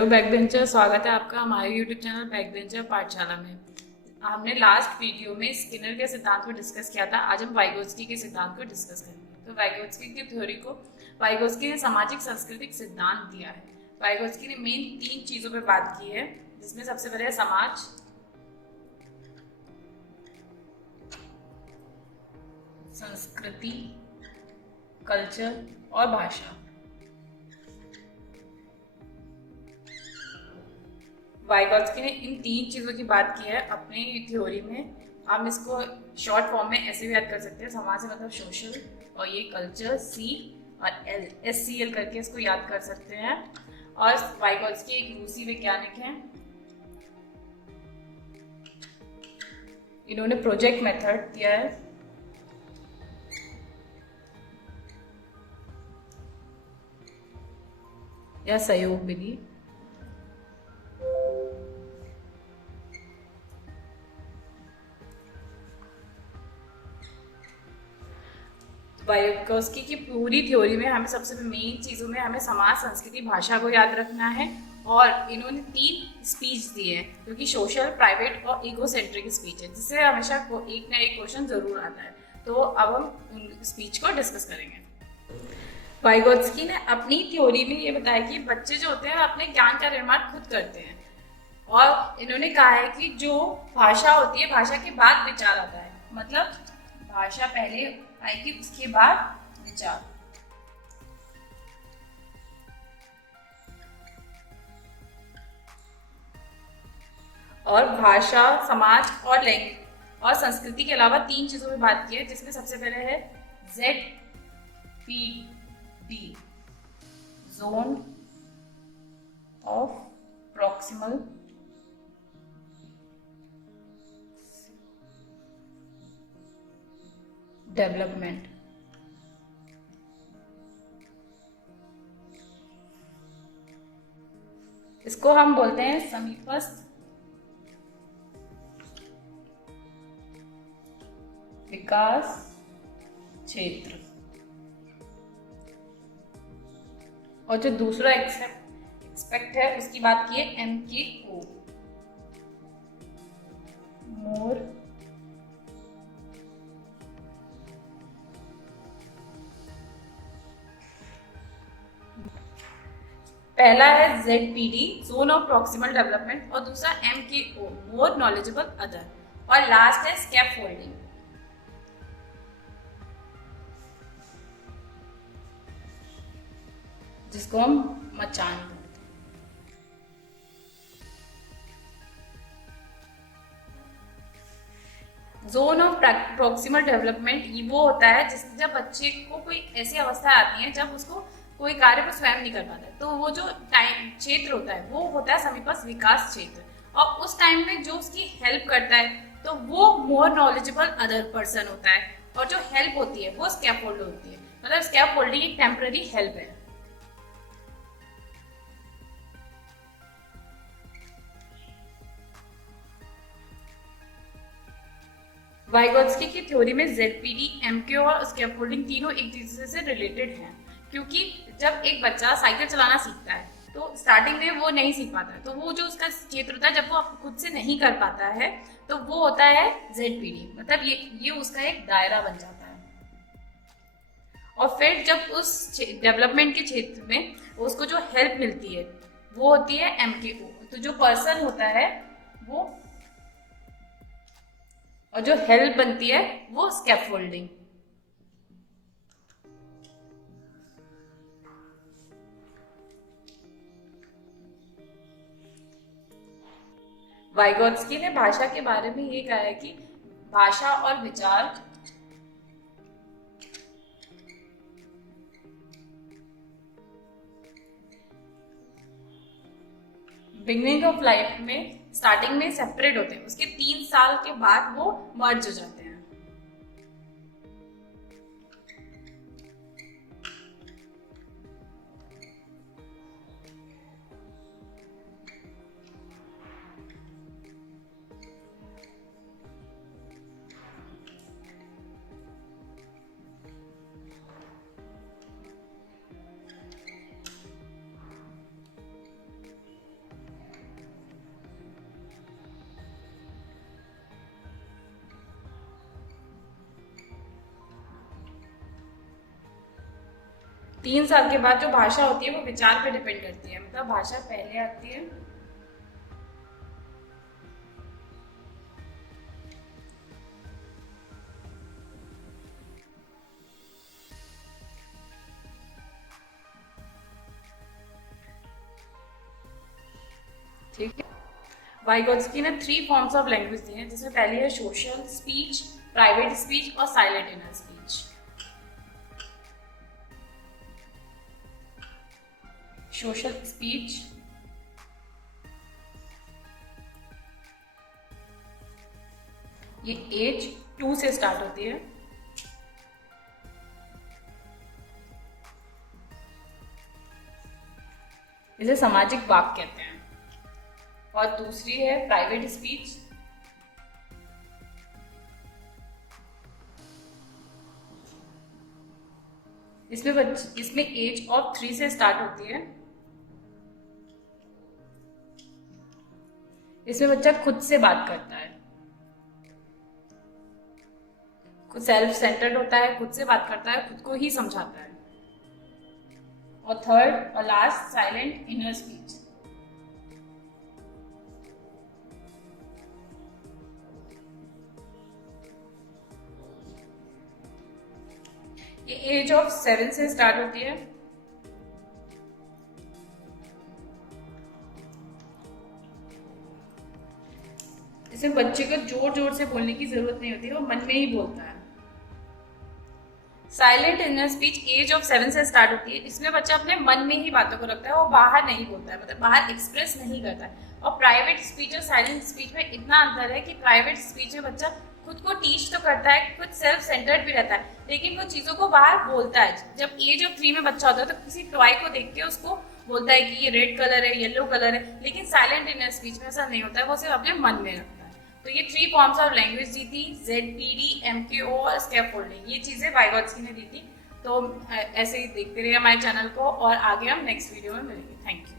Hello back bencher, स्वागत है आपका हमारे यूट्यूब चैनल बैक बेंचर पाठशाला में। हमने लास्ट वीडियो में स्किनर के सिद्धांत को डिस्कस किया था। आज हम वाइगोत्स्की के सिद्धांत को डिस्कस करेंगे। तो वाइगोत्स्की की थ्योरी को वाइगोत्स्की ने सामाजिक सांस्कृतिक सिद्धांत दिया है। वाइगोत्स्की ने मेन 3 चीजों पर बात की है, जिसमें सबसे पहले है समाज, संस्कृति, कल्चर और भाषा। वाइगोत्स्की ने इन 3 चीजों की बात की है अपनी थ्योरी में। हम इसको शॉर्ट फॉर्म में ऐसे भी याद कर सकते हैं, समाज से मतलब सोशल, और ये कल्चर सी और एल, SCL करके इसको याद कर सकते हैं। और वाइगोत्स्की एक रूसी वैज्ञानिक हैं। इन्होंने प्रोजेक्ट मेथड दिया है। या सहयोग विधि। वाइगोत्स्की की पूरी थ्योरी में हमें सबसे मेन चीज़ों में हमें समाज, संस्कृति, भाषा को याद रखना है। और इन्होंने 3 स्पीच दिए हैं, क्योंकि सोशल, प्राइवेट और इगोसेंट्रिक स्पीच है, जिससे हमेशा एक ना एक क्वेश्चन जरूर आता है। तो अब हम उन स्पीच को डिस्कस करेंगे। वाइगोत्स्की ने अपनी थ्योरी में ये बताया कि बच्चे जो होते हैं अपने ज्ञान का निर्माण खुद करते हैं। और इन्होंने कहा है कि जो भाषा होती है, भाषा के बाद विचार आता है। मतलब भाषा पहले आएगी, उसके बाद विचार। और भाषा, समाज और लैंग्वेज और संस्कृति के अलावा 3 चीजों में बात की है, जिसमें सबसे पहले है ZPD, zone of proximal development. इसको हम बोलते हैं समीपस्थ विकास क्षेत्र। और जो दूसरा एक्सपेक्ट है, उसकी बात की है MKO, मोर पहला है ZPD, zone of proximal development, और दूसरा MKO, मोर नॉलेजेबल अदर, और लास्ट है स्कैफोल्डिंग, जिसको हम मचान बोलते हैं। जोन ऑफ प्रॉक्सिमल डेवलपमेंट वो होता है जब बच्चे को कोई ऐसी अवस्था आती है जब उसको कोई कार्य को स्वयं नहीं कर पाता है, तो वो जो टाइम क्षेत्र होता है वो होता है समीपस्थ विकास क्षेत्र। और उस टाइम में जो उसकी हेल्प करता है, तो वो मोर नॉलेजेबल अदर पर्सन होता है। और जो हेल्प होती है वो स्कैफोल्ड होती है। मतलब स्कैफोल्डिंग एक टेम्पररी हेल्प है। वाइगोत्स्की की थ्योरी में ZPD, MKO और स्कैफोल्डिंग तीनों एक दूसरे से रिलेटेड हैं, क्योंकि जब एक बच्चा साइकिल चलाना सीखता है तो स्टार्टिंग में वो नहीं सीख पाता है, तो वो जो उसका क्षेत्र होता है जब वो खुद से नहीं कर पाता है, तो वो होता है ZPD। मतलब ये उसका एक दायरा बन जाता है। और फिर जब उस डेवलपमेंट के क्षेत्र में उसको जो हेल्प मिलती है वो होती है MKO। तो जो पर्सन होता है वो, और जो हेल्प बनती है वो स्कैफोल्डिंग। वाइगोत्स्की ने भाषा के बारे में ये कहा है कि भाषा और विचार बिगनिंग ऑफ लाइफ में स्टार्टिंग में सेपरेट होते हैं, उसके 3 साल के बाद वो मर्ज हो जाते हैं। 3 साल के बाद जो भाषा होती है वो विचार पे डिपेंड करती है, मतलब भाषा पहले आती है। ठीक है, वाइगोत्स्की ने 3 फॉर्म्स ऑफ लैंग्वेज दी हैं, जिसमें पहली है सोशल स्पीच, प्राइवेट स्पीच और silent inner speech. Social speech, ये एज 2 से स्टार्ट होती है। इसे सामाजिक वाक कहते हैं। और दूसरी है प्राइवेट स्पीच, इसमें एज ऑफ 3 से स्टार्ट होती है। इसमें बच्चा खुद से बात करता है, खुद सेल्फ सेंटर्ड होता है, खुद से बात करता है, खुद को ही समझाता है। और थर्ड और लास्ट, साइलेंट इनर स्पीच। ये एज ऑफ 7 से स्टार्ट होती है। इसमें बच्चे को जोर जोर से बोलने की जरूरत नहीं होती, वो मन में ही बोलता है। Silent inner speech age of 7 से स्टार्ट होती है। इसमें बच्चा अपने मन में ही बातों को रखता है, वो बाहर नहीं बोलता है, मतलब बाहर एक्सप्रेस नहीं करता है। और प्राइवेट स्पीच और साइलेंट स्पीच में इतना अंतर है कि प्राइवेट स्पीच में बच्चा खुद को टीच तो करता है, खुद सेल्फ सेंटर्ड भी रहता है, लेकिन वो चीज़ों को बाहर बोलता है। जब एज ऑफ 3 में बच्चा होता है तो किसी टॉय को देख के उसको बोलता है कि ये रेड कलर है, येलो कलर है, लेकिन साइलेंट इनर स्पीच में ऐसा नहीं होता है, वो सिर्फ अपने मन में रखता है। तो ये 3 फॉर्म्स ऑफ लैंग्वेज दी थी, ZPD, MKO और स्कैफोल्डिंग, ये चीज़ें वाइगोत्स्की ने दी थी। तो ऐसे ही देखते रहिए हमारे चैनल को, और आगे हम नेक्स्ट वीडियो में मिलेंगे। Thank you.